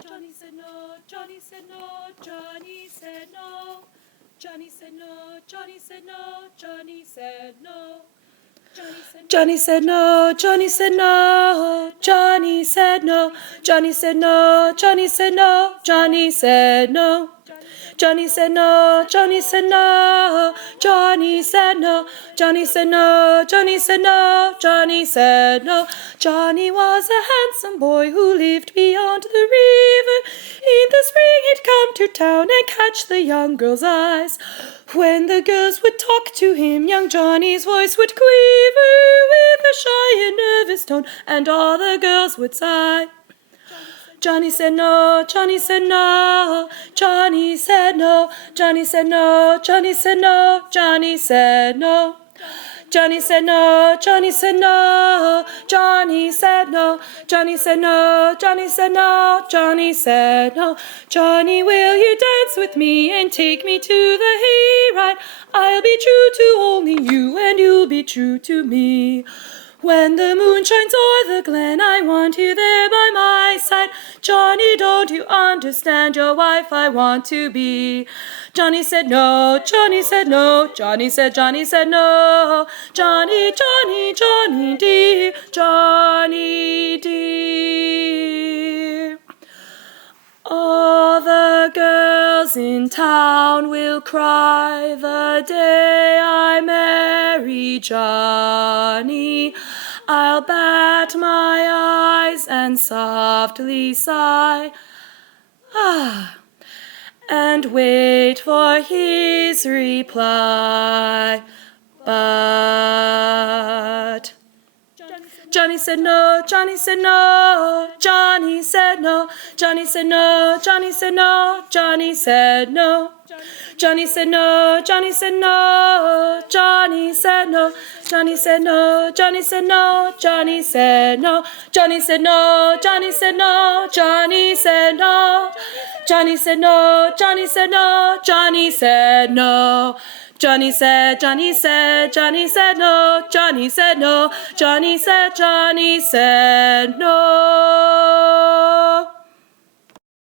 Johnny said no, Johnny said no, Johnny said no. Johnny said no, Johnny said no, Johnny said no. Johnny said no, Johnny said no, Johnny said no, Johnny said no, Johnny said no, Johnny said no. Johnny said no, Johnny said no, Johnny said no, Johnny said no, Johnny said no, Johnny said no. Johnny was a handsome boy who lived beyond the river. In the spring he'd come to town and catch the young girls' eyes. When the girls would talk to him, young Johnny's voice would quiver with a shy and nervous tone, and all the girls would sigh. Johnny said no, Johnny said no, Johnny said no, Johnny said no, Johnny said no, Johnny said no. Johnny said no, Johnny said no, Johnny said no, Johnny said no, Johnny said no, Johnny said no. Johnny, will you dance with me and take me to the hayride? I'll be true to only you and you'll be true to me. When the moon shines o'er the glen, I want you there by my side. Johnny, don't you understand? Your wife I want to be. Johnny said no, Johnny said no, Johnny said no. Johnny, Johnny, Johnny dear, Johnny dear. All the girls in town will cry the day I marry Johnny. I'll bat my eyes and softly sigh, and wait for his reply. But Johnny said no, Johnny said no, Johnny said no, Johnny said no, Johnny said no, Johnny said no. Johnny said no, Johnny said no, Johnny said no, Johnny said no, Johnny said no, Johnny said no, Johnny said no, Johnny said no, Johnny said no, Johnny said no, Johnny said no, Johnny said no. Johnny said, Johnny said, Johnny said no, Johnny said no, Johnny said no.